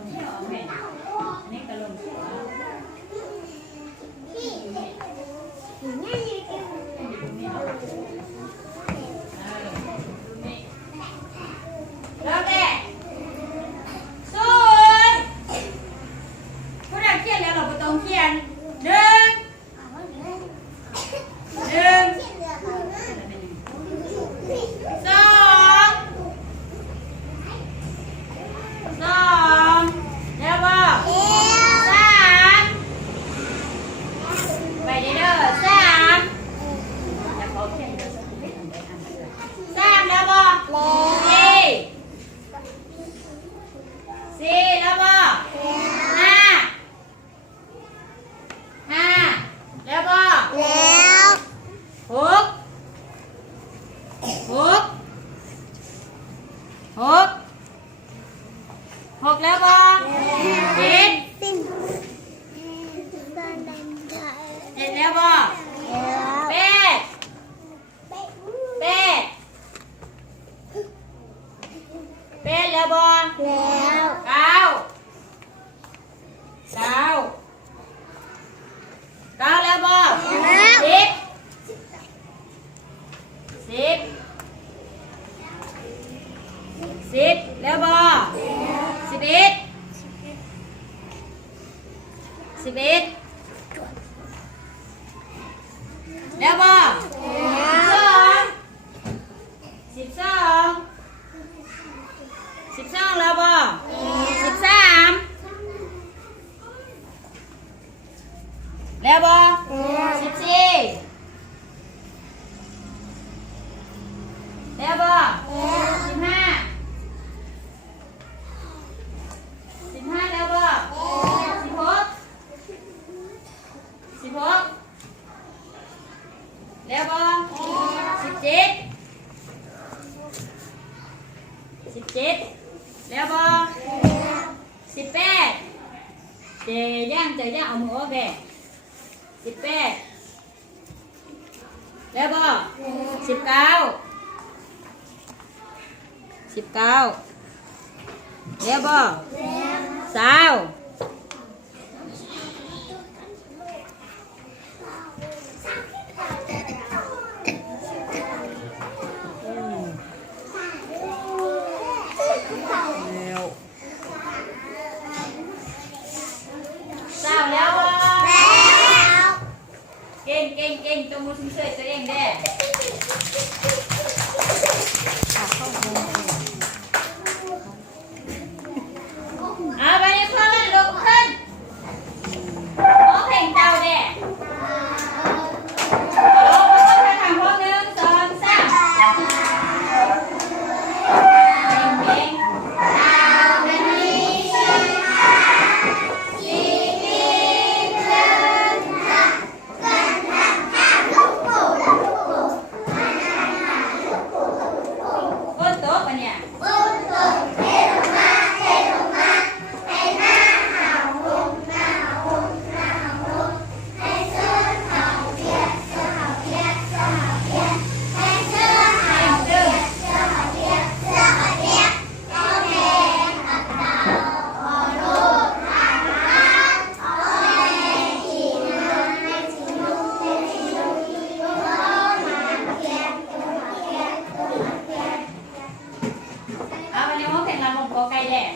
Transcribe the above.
มเที่ยวแม่อันนี้กระลมเที่ยวแล้วแม่ศูนย์ผู้ใดเขียนแล้วเราไม่ต้องเขียนหนึ่งสองแล้วบอกสามไปเด้อสามแล้วเขาเขียนเด้อสามแล้วบอกสี่แล้วบอกห้าแล้วบอกหกแล้วบอกเจ็ดแล้วบอกแปดแล้วบอกเก้าแล้วบอกสิบแล้วบอก11แล้วบอก12แล้วบอก13แล้วบอก14แล้วบอก15แล้วบอก16แล้วบอก17แล้วบอก18เจย่างเอามือออกแก่18แล้วบอก19แล้วบอก20แล้วเก่งตัวมือชุ่มเฉยตัวเองเด้ไปในข้อนั้นลุกขึ้นโอเคเจ้าเด้ทำพวก1 2 3เก่งก็ไก่แดด